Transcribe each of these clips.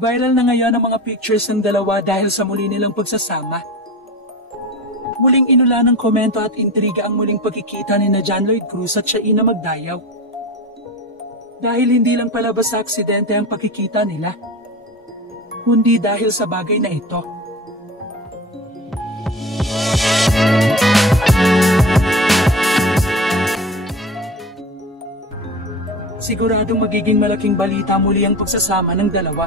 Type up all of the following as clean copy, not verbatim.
Viral na ngayon ang mga pictures ng dalawa dahil sa muli nilang pagsasama. Muling inula ng komento at intriga ang muling pagkikita ni John Lloyd Cruz at Shaina Magdayaw. Dahil hindi lang palabas sa aksidente ang pagkikita nila, kundi dahil sa bagay na ito. Siguradong magiging malaking balita muli ang pagsasama ng dalawa.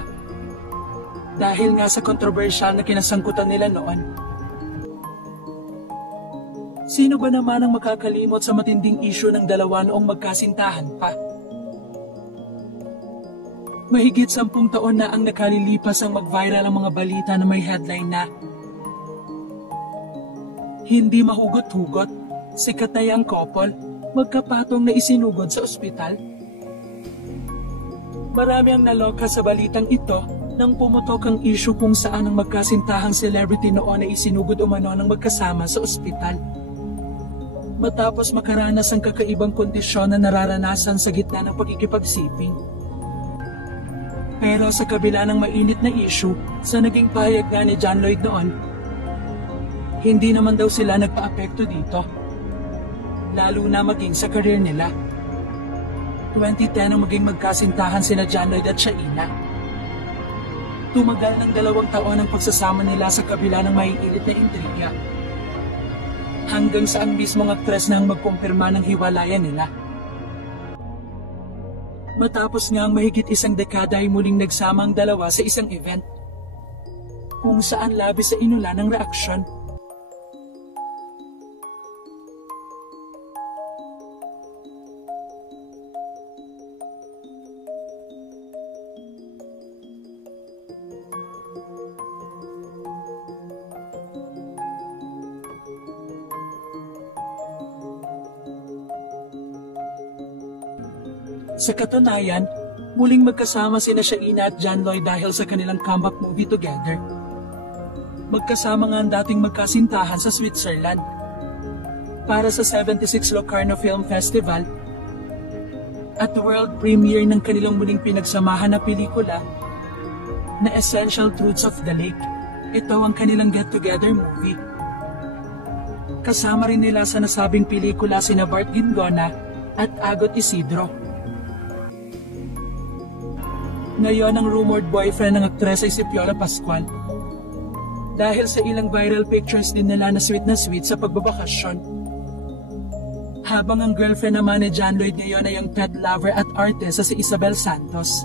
Dahil nga sa kontrobersyal na kinasangkutan nila noon. Sino ba naman ang makakalimot sa matinding isyu ng dalawa noong magkasintahan pa? Mahigit 10 taon na ang nakalilipas ang mag-viral ang mga balita na may headline na "Hindi mahugot-hugot, sikat na yang couple, magkapatong na isinugod sa ospital." Marami ang naloka sa balitang ito nang pumutok ang issue kung saan ang magkasintahang celebrity noon ay isinugod umano ng magkasama sa ospital. Matapos makaranas ang kakaibang kondisyon na nararanasan sa gitna ng pagkikipagsiping. Pero sa kabila ng mainit na issue sa naging pahayag nga ni John Lloyd noon, hindi naman daw sila nagpa-apekto dito. Lalo na maging sa career nila. 2010 ang maging magkasintahan sina John Lloyd at Shaina. Tumagal ng 2 taon ang pagsasama nila sa kabila ng maiinit na intriga. Hanggang sa ang mismong aktres na ang magkumpirma ng hiwalayan nila. Matapos nga ang mahigit 1 dekada ay muling nagsama ang dalawa sa isang event, kung saan labis sa inula ng reaksyon. Sa katunayan, muling magkasama sina Shaina at John Lloyd dahil sa kanilang comeback movie together. Magkasama nga ang dating magkasintahan sa Switzerland para sa 76 Locarno Film Festival at world premiere ng kanilang muling pinagsamahan na pelikula na Essential Truths of the Lake. Ito ang kanilang get-together movie. Kasama rin nila sa nasabing pelikula sina Bart Gingona at Agot Isidro. Ngayon ang rumored boyfriend ng aktres ay si Piolo Pascual. Dahil sa ilang viral pictures din nila na sweet sa pagbabakasyon. Habang ang girlfriend naman ni John Lloyd ngayon ay ang pet lover at artist si Isabel Santos.